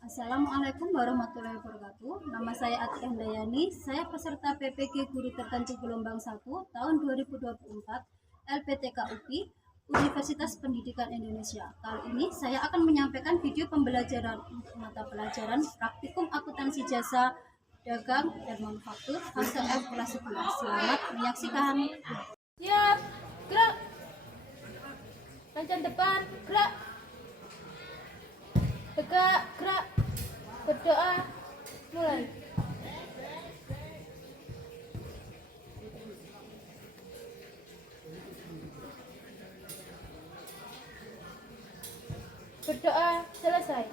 Assalamualaikum warahmatullahi wabarakatuh. Nama saya Atik Handayani. Saya peserta PPG Guru Tertentu Gelombang 1 tahun 2024 LPTK UPI Universitas Pendidikan Indonesia. Kali ini saya akan menyampaikan video pembelajaran untuk mata pelajaran Praktikum Akuntansi Jasa Dagang dan Manufaktur fase F kelas 11. Selamat menyaksikan. Siap, gerak. Lancar depan, gerak. Tegak, gerak. Berdoa, mulai. Berdoa, selesai.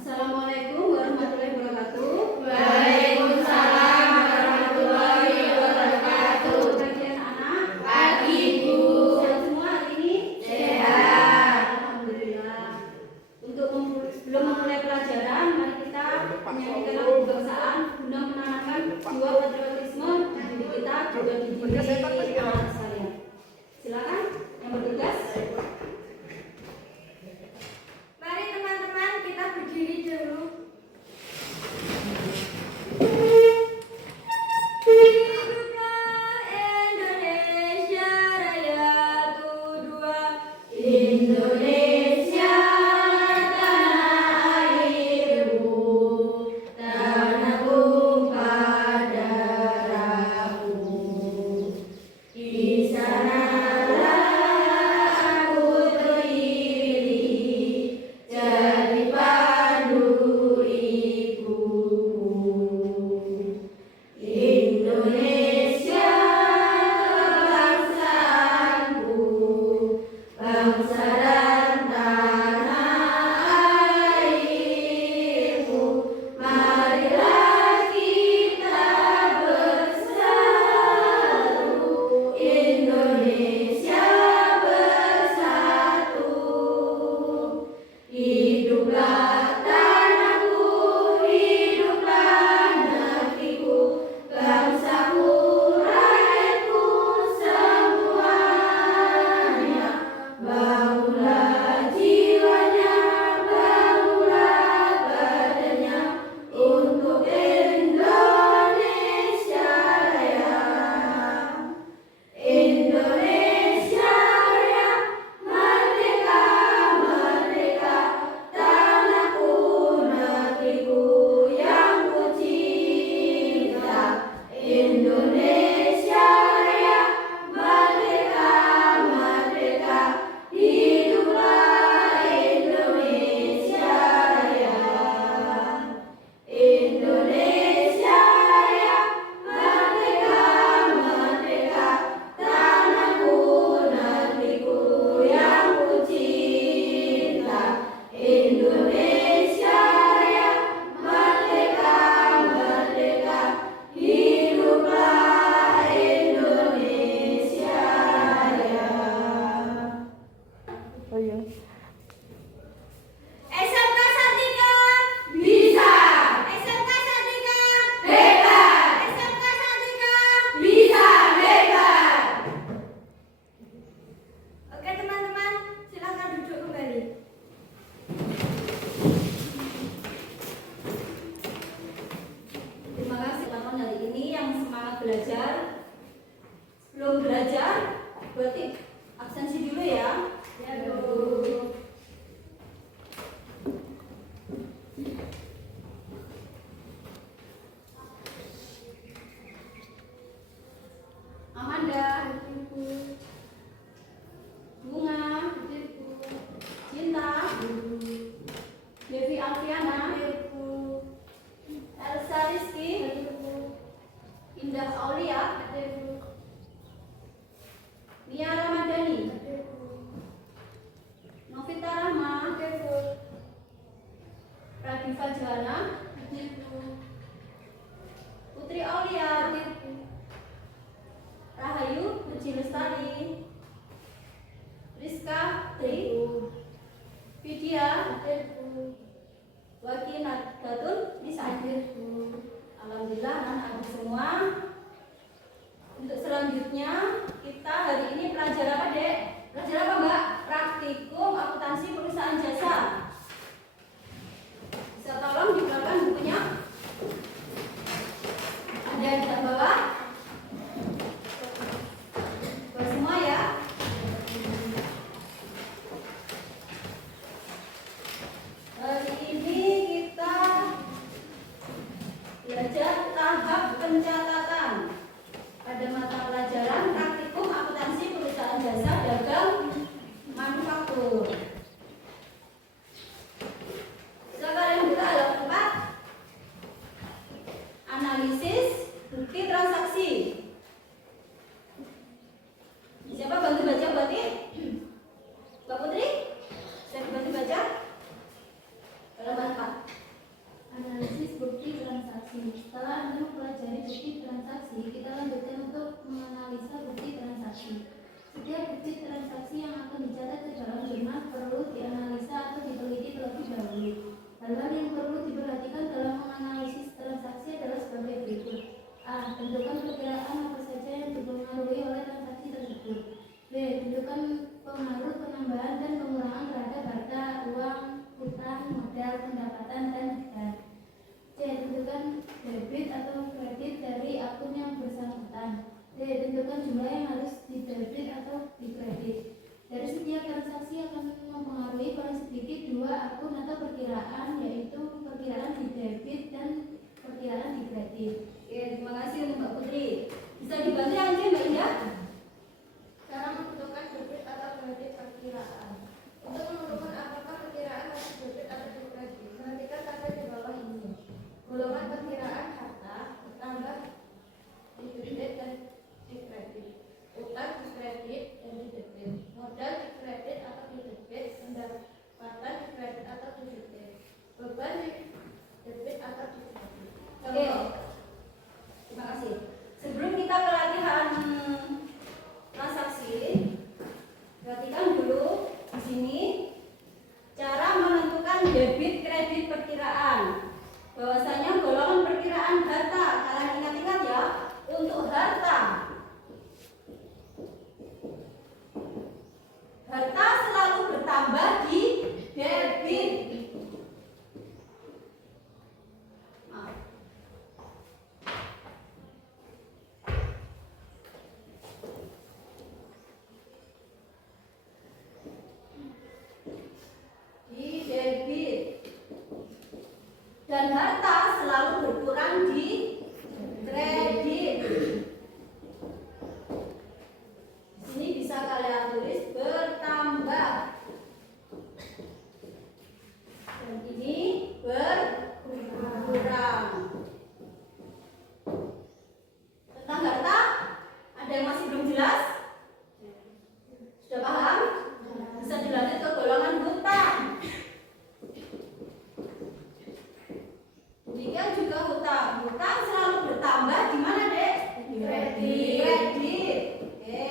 Assalamualaikum warahmatullahi wabarakatuh. Waalaikumsalam warahmatullahi wabarakatuh. Pagi anak-anak. Pagi, Bu. Sehat semua hari ini? Sehat. Alhamdulillah. Sebelum memulai pelajaran, mari kita menyanyikan lagu kebangsaan guna menanamkan jiwa patriotisme di diri kita juga di diri anak saya. Silakan yang bertugas. Mari teman-teman kita berdiri dulu. Hiduplah Indonesia Raya Kedua. Indonesia tanah airku, tanahku pada darahku. Di sanalah aku berdiri, jadi pandu ibuku. Indonesia bangsaku, bangsa dan tanah airku. Marilah kita bersatu, Indonesia bersatu. Hiduplah tanahku, hiduplah negeriku, bangsaku, rakyatku semuanya. Bangunlah jiwanya, bangunlah badannya untuk Indonesia Raya. Indonesia Raya, merdeka, merdeka, tanahku, negeriku yang ku cinta. Indonesia Raya, merdeka, merdeka, hiduplah Indonesia Raya. Indonesia Raya, merdeka, merdeka, tanahku, negeriku yang ku cinta. Indonesia Raya, merdeka, merdeka, hiduplah Indonesia Raya. SMK Sartika bisa, SMK Sartika hebat, SMK Sartika bisa hebat. Oke teman-teman, silakan duduk kembali. Terima kasih teman-teman hari ini yang semangat belajar. Sebelum belajar, berarti absensi dulu ya. Ya, Bu. Amanda, Bunga, Cinta, Devi Alfiana, Elsa Rizky, Indah Aulia, Nia Ramadhani, transaksi yang akan dicatat ke dalam jurnal perlu dianalisa atau diteliti terlebih dahulu. Hal-hal yang perlu diperhatikan dalam menganalisis transaksi adalah sebagai berikut. A. Tentukan perkiraan apa saja yang dipengaruhi oleh transaksi tersebut. B. Tentukan pengaruh penambahan dan pengurangan terhadap harta, uang, utang, modal, pendapatan, dan dana. C. Tentukan debit atau kredit dari akun yang bersangkutan. D. Tentukan jumlah yang harus didebit atau dikredit. Dari setiap transaksi akan mempengaruhi paling sedikit dua akun atau perkiraan, yaitu perkiraan di debit dan perkiraan di kredit. Oke, terima kasih untuk Mbak Putri. Bisa dibantu yang lain, Mbak Indah? Cara menentukan debit atau kredit perkiraan. Untuk menentukan apakah perkiraan harus debit atau dikredit, perhatikan tanda di bawah ini. Golongan perkiraan harta, ditambah didebit dan dikredit. Utang dikredit dan didebit. Modal dikredit atau didebit. Pendapatan dikredit atau didebit. Beban didebit atau dikredit. Oke, terima kasih. Sebelum kita ke latihan transaksi, perhatikan dulu di sini cara menentukan debit kredit perkiraan. Bahwasanya golongan perkiraan harta, kalian ingat-ingat ya, untuk harta selalu bertambah di debit. Dan harta selalu berkurang di kredit. Di sini bisa kalian tulis bertambah. Dan ini berkurang. Tentang harta, ada yang masih belum jelas? Sudah paham? Bisa dilanjut ke golongan hutang. Demikian juga hutang. Hutang selalu bertambah di mana, Dek? Di kredit. Oke.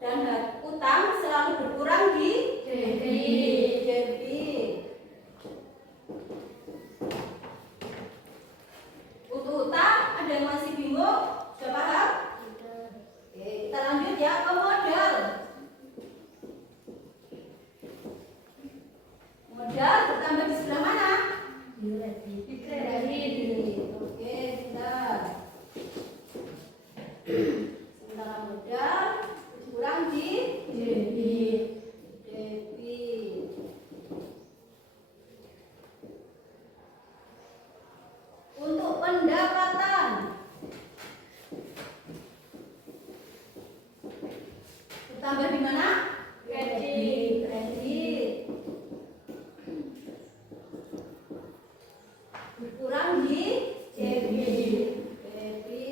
Dan hutang selalu berkurang di debit. Untuk hutang ada yang masih bingung? Sudah paham? Oke, kita lanjut ya ke modal. Modal bertambah di sebelah mana? Di kredit. Oke, bentar. Sementara modal berkurang di debit. Untuk pendapatan bertambah di mana? Kredit. Berkurang di debit. Oke.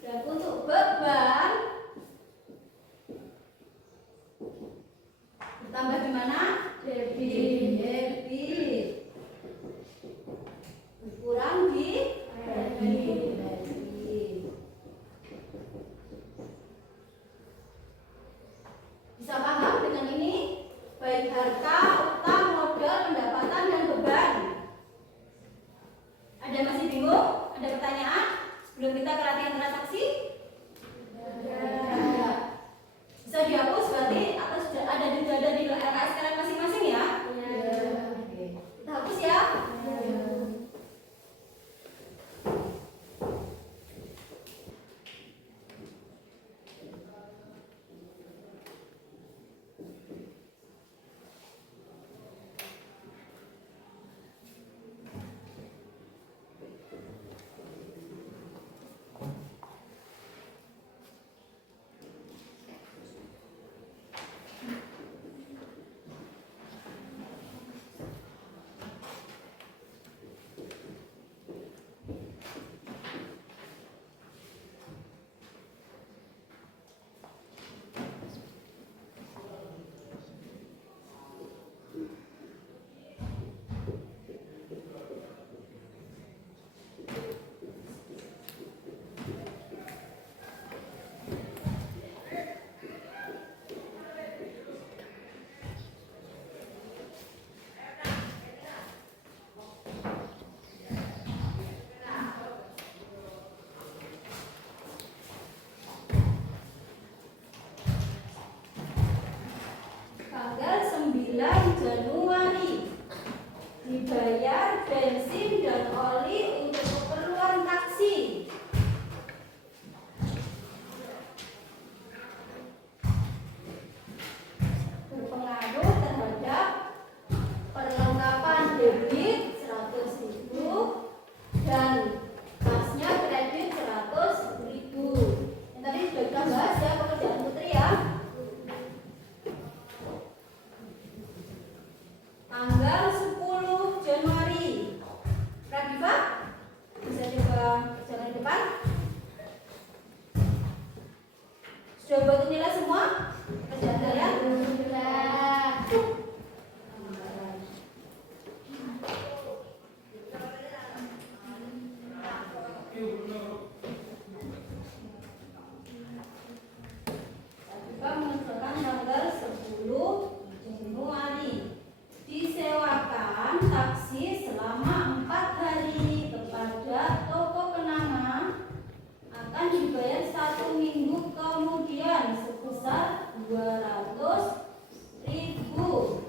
Dan untuk beban bertambah di mana? Debit. Berkurang di kredit. Sudah buat nilai semua? Kerjaan kalian? Juga menunjukkan tanggal 10 Januari. Disewakan taksi selama 4 hari kepada toko kenangan akan dibayar 1 minggu kemudian sebesar 200.000.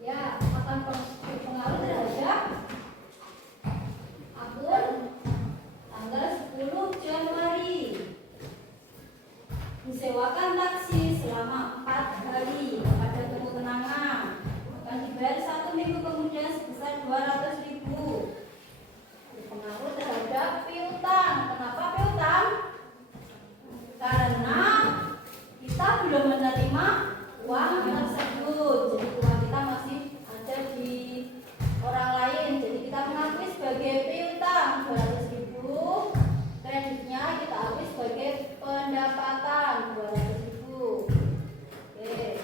Ya, akan berpengaruh terhadap akun tanggal 10 Januari. Disewakan taksi selama 4 hari kepada toko kenangan akan dibayar 1 minggu kemudian sebesar 200.000. Berpengaruh terhadap piutang. Kenapa piutang? Karena kita belum menerima uang tersebut. Jadi uang kita masih ada di orang lain. Jadi kita mengakui sebagai piutang 200.000. Kreditnya kita akui sebagai pendapatan 200.000. Oke,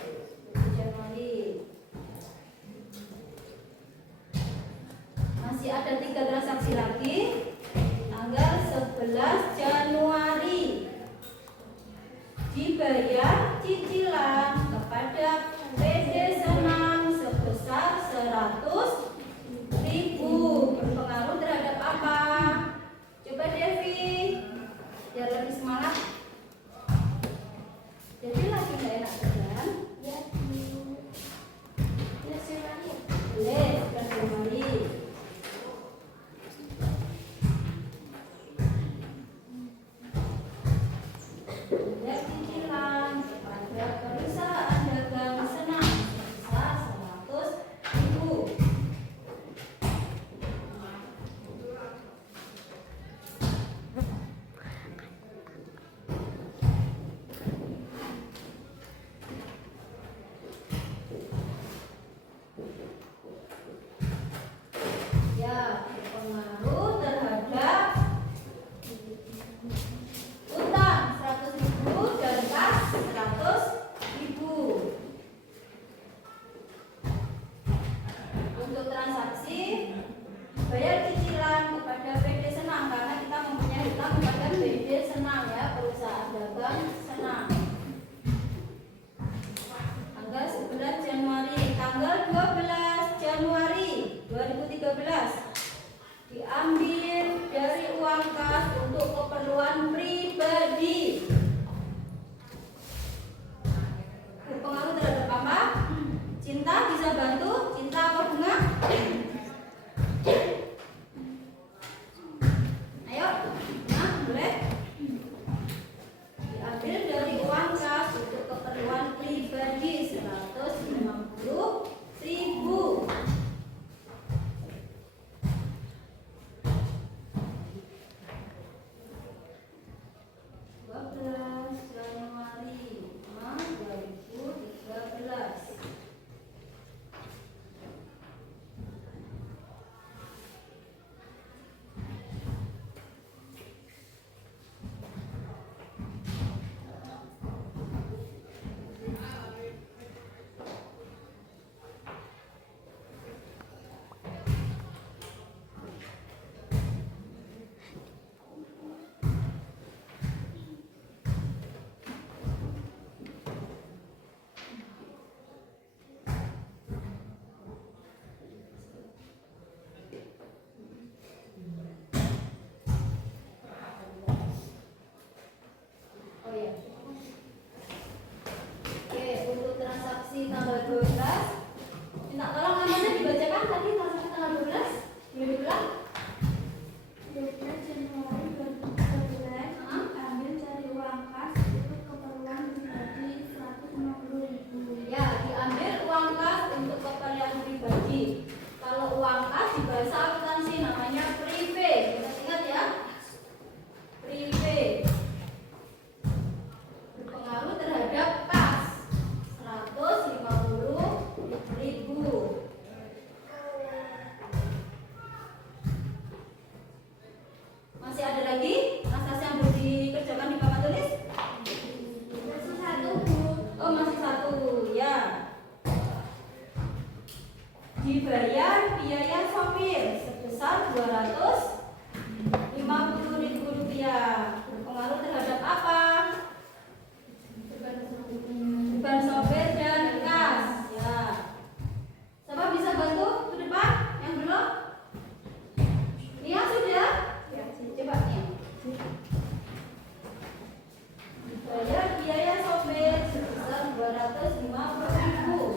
10 Januari. Masih ada 3 transaksi lagi. Tanggal 11 Januari. Dibayar cicilan kepada PD Senam sebesar 100.000. Berpengaruh terhadap apa? Coba Devi, biar lebih semangat. Devi lagi nggak enak badan? Ya, Januari. Boleh, 11 Januari. Bayar cicilan kepada perusahaan dagang senam sebesar 100.000. Ya, berpengaruh terhadap utang 100.000 dan kas 100.000. Untuk transaksi bayar cicilan kepada PD Senam karena kita mempunyai hutang kepada PD Senam ya, perusahaan dagang senam. Tanggal 11 Januari, tanggal 12 Januari 2013 diambil dari uang kas untuk keperluan pribadi. Berpengaruh terhadap apa? Cinta bisa bantu? Cinta apa bunga? Ayo, nah boleh. Diambil dari uang dibayar biaya sopir sebesar Rp250.000. Berpengaruh terhadap apa? Beban sopir dan kas. Ya. Siapa bisa bantu ke depan? Yang belum? Nia sudah? Ya, coba Nia. Dibayar biaya sopir sebesar Rp250.000.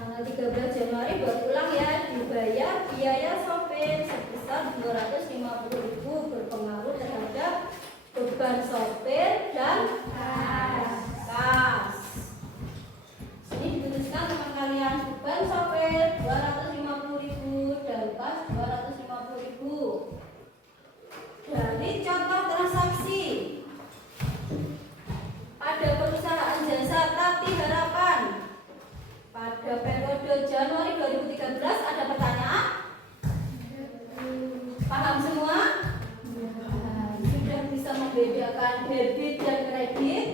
Tanggal 13 Januari buat ulang ya. Dibayar biaya sopir sebesar Rp250.000 berpengaruh terhadap beban sopir dan kas. Ini diputuskan teman kalian, beban sopir Rp250.000 dan kas Rp250.000. Dari contoh transaksi pada perusahaan jasa Tati Harapan pada periode Januari 2013 ada pertanyaan? Paham semua? Sudah bisa membedakan debit dan kredit?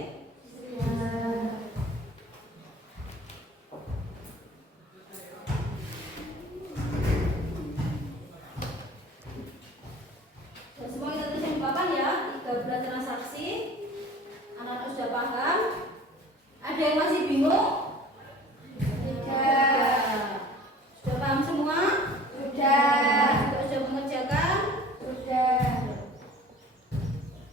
Semua kita tulis di papan ya, 13 transaksi. Anak-anak sudah paham? Ada yang masih bingung? Sudah paham semua? Sudah. Sudah mengerjakan? Sudah.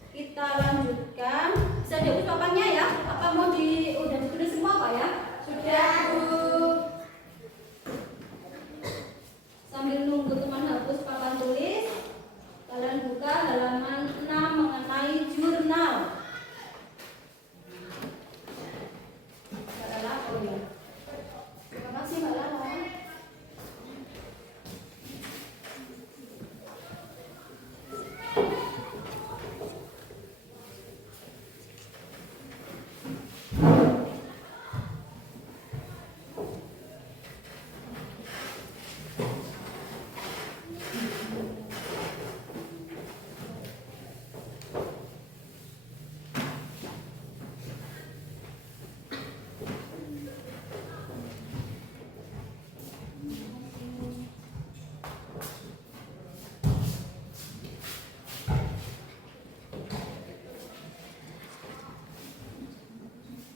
Kita lanjutkan. Bisa dihapus papannya ya? Apa mau udah ditulis semua Pak ya? Sudah Bu. Sambil nunggu teman hapus papan tulis, kalian buka halaman 6 mengenai jurnal. Terima kasih Mbak Lala.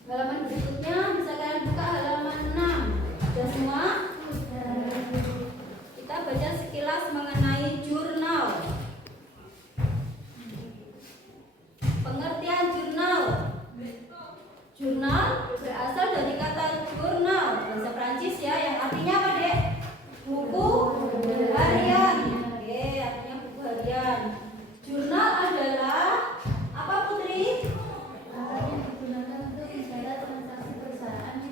Halaman berikutnya bisa kalian buka halaman 6. Sudah semua? Kita baca sekilas mengenai jurnal. Pengertian jurnal. Jurnal berasal dari kata jurnal, bahasa Prancis ya, yang artinya apa Dek? Buku harian. Oke, artinya buku harian. Jurnal adalah apa Putri?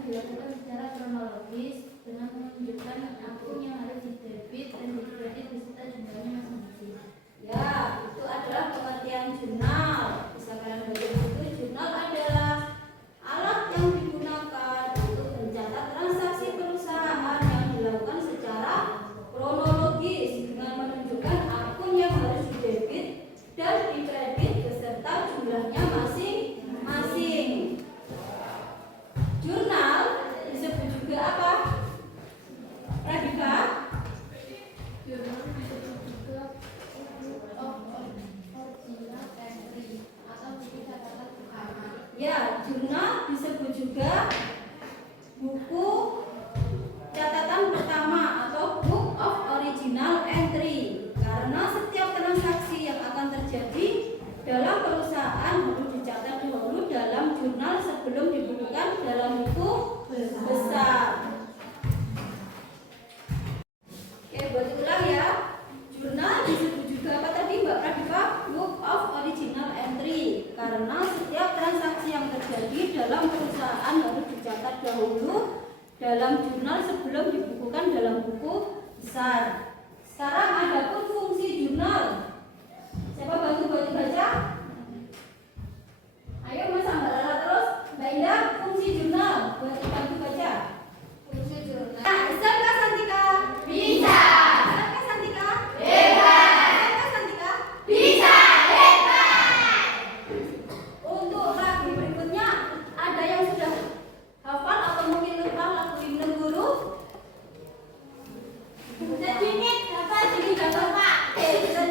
Dilakukan secara kronologis dengan menunjukkan akun yang harus didebit dan dikredit beserta jumlahnya masing-masing. Ya, itu adalah pengertian jurnal. Bisa kalian baca itu, jurnal adalah alat yang digunakan untuk mencatat transaksi perusahaan yang dilakukan secara kronologis dengan menunjukkan akun yang harus didebit dan dikredit beserta jumlahnya masing-masing. Jurnal disebut juga apa? dahulu dalam jurnal sebelum dibukukan dalam buku besar. Sekarang ada pun fungsi jurnal. Siapa bantu baca? Ayo Mas Mbak Lala terus. Mbak Indah, fungsi jurnal bantu baca. Fungsi jurnal. Nah, bisa nggak Santika? Bisa. Bisa nggak Santika? Hebat. Bisa nggak Santika? Bisa. Hebat. Untuk lagu berikutnya ada yang sudah hafal atau mungkin lupa lagu Himne Guru? Jadi ini dapat Pak. Kita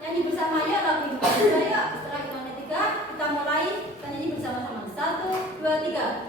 nyanyi bersama ya lagu Himne Guru. Ayo setelah kita nyanyi 3 kita mulai kita nyanyi bersama-sama. 1, 2, 3.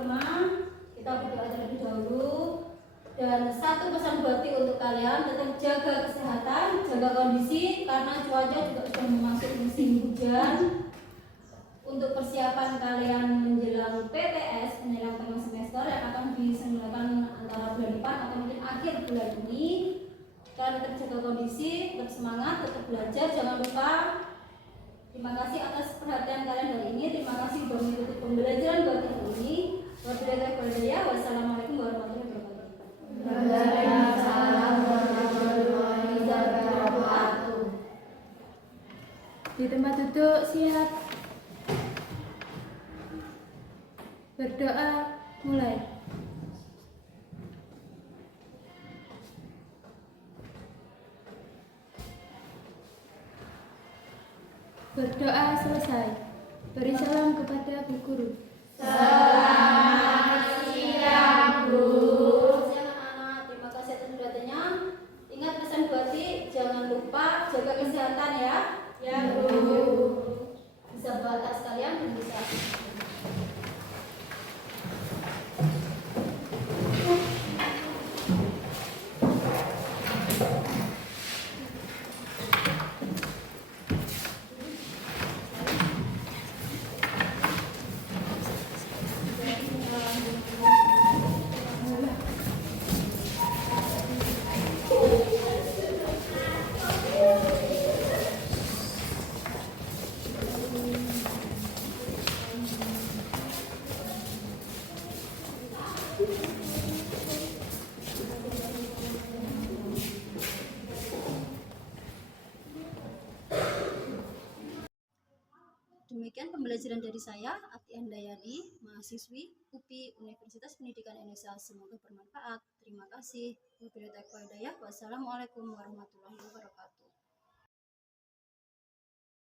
rumah, kita berdoa terlebih dahulu. Dan satu pesan bakti untuk kalian, tetap jaga kesehatan, jaga kondisi karena cuaca juga sudah memasuki musim hujan. Untuk persiapan kalian menjelang PTS, menjelang tengah semester yang akan diselenggarakan antara bulan depan atau mungkin akhir bulan ini, kalian tetap jaga kondisi, tetap semangat, tetap belajar, jangan lupa. Terima kasih atas perhatian kalian hari ini. Terima kasih sudah mengikuti pembelajaran bakti hari ini. Wassalamualaikum warahmatullahi wabarakatuh. Waalaikumsalam warahmatullahi wabarakatuh. Di tempat duduk siap. Berdoa mulai. Berdoa selesai. Beri salam kepada Bu Guru. Selamat siang, Bu. Siang anak-anak, terima kasih atas perhatiannya. Ingat pesan bakti, jangan lupa jaga kesehatan ya. Ya, Bu. Bisa bawa tas kalian dan bisa. Demikian pembelajaran dari saya, Ati Handayani, mahasiswi UPI Universitas Pendidikan Indonesia. Semoga bermanfaat. Terima kasih. Wassalamualaikum warahmatullahi wabarakatuh.